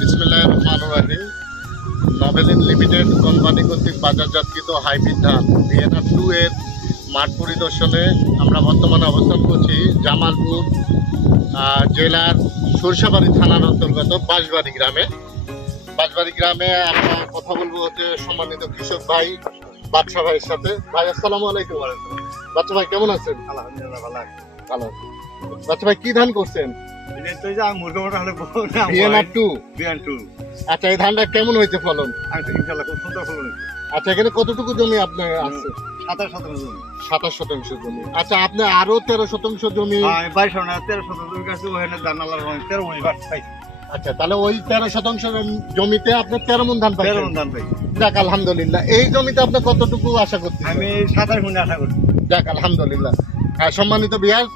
বিসমিল্লাহির রহমানির রহিম। নভেলিন limited company কর্তৃক বাজারজাতকৃত হাইব্রিড ধান ভিয়েনা 2 এর মাঠ পরিদর্শনে আমরা বর্তমানে অবস্থান করছি জামালপুর জেলার সরিষাবাড়ি থানার অন্তর্গত বাঁশবাড়ি গ্রামে। বাঁশবাড়ি গ্রামে আমরা কথা বলবো হচ্ছে সম্মানিত কৃষক ভাই বাদশা ভাইয়ের সাথে। ভাই আসসালামু আলাইকুম। বাদশা ভাই কেমন আছেন? আলহামদুলিল্লাহ ভালো আছে। ভালো আছি। বাদশা ভাই কি ধান করছেন? এটা তো যা মুরগা মোটা হলে ভিয়েনা 2। বিয়ান টু আচ্ছা, এই ধানটা কেমন হয়েছে ফলন? ইনশাল্লাহ খুব সুন্দর ফলন হয়েছে। আচ্ছা, এখানে কতটুকু জমি আপনার আছে? 27 জমি। 27% জমি। আচ্ছা, আপনি আরো 13% জমি। 22 না 13 জমি কাছে ওখানে ধান আল্লাহ 13 মণ বাট পাইছি। আচ্ছা, তাহলে ওই 13% জমিতে আপনি 13 মণ ধান 13 পাইছেন। মণ ধান পাইছি। যাক আলহামদুলিল্লাহ। এই জমিতে আপনি কতটুকু আশা করতেছেন? আমি 27 মণ আশা করি। যাক আলহামদুলিল্লাহ। হ্যাঁ, সম্মানিত বিয়াস,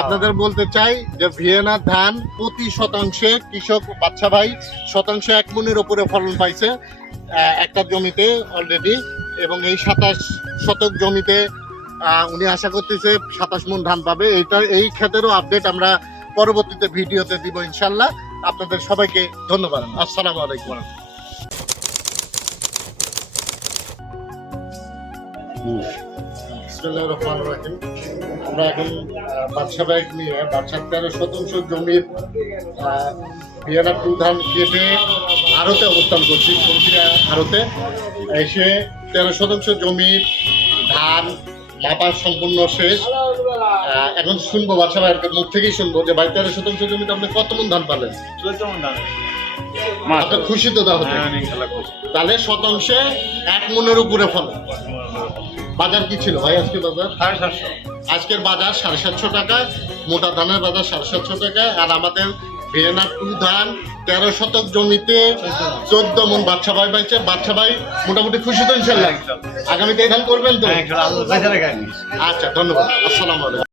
আপনাদের বলতে চাই যে ভিয়েনার ধান প্রতি শতাংশে কৃষক বাদশা ভাই শতাংশে 1 মণের উপরে ফলন পাইছে একটা জমিতে অলরেডি, এবং এই 27 শতক জমিতে উনি আশা করতেছে 27 মণ ধান পাবে। এই ক্ষেত্রেও আপডেট আমরা পরবর্তীতে ভিডিওতে দিব ইনশাল্লাহ। আপনাদের সবাইকে ধন্যবাদ। আসসালামু আলাইকুম। বিসমিল্লাহির রহমানির রহিম। আমরা এখন বাদশা ভাই নিয়ে বাদশার 13% জমির ভিয়েনা 2 ধান কেটে আড়তে অবস্থান করছি। সবজি আড়তে এসে 13% জমির ধান মাপা সম্পূর্ণ শেষ। এখন শুনবো বাদশা ভাইয়ের মুখ থেকেই শুনবো যে ভাই 13% জমিতে আপনি কত মণ ধান পালেন? 14 মণ ধান। আপনার খুশি তো তাহলে? ইনশাল্লাহ খুশি। তাহলে শতাংশে 1 মণের উপরে ফলন। বাজার কি ছিল ভাই আজকে? বাজার 750। আজকের বাজার 750 টাকা, মোটা ধানের বাজার 750 টাকা। আর আমাদের ভিয়েনা 2 ধান 13 শতক জমিতে 14 মণ বাদশা ভাই পাইছে। বাদশা ভাই মোটামুটি খুশি তো ইনশাল্লাহ? আগামীতে এই ধান করবেন তো? ইনশাল্লাহ আল্লাহ পয়সা লাগাই। আচ্ছা, ধন্যবাদ। আসসালামু আলাইকুম।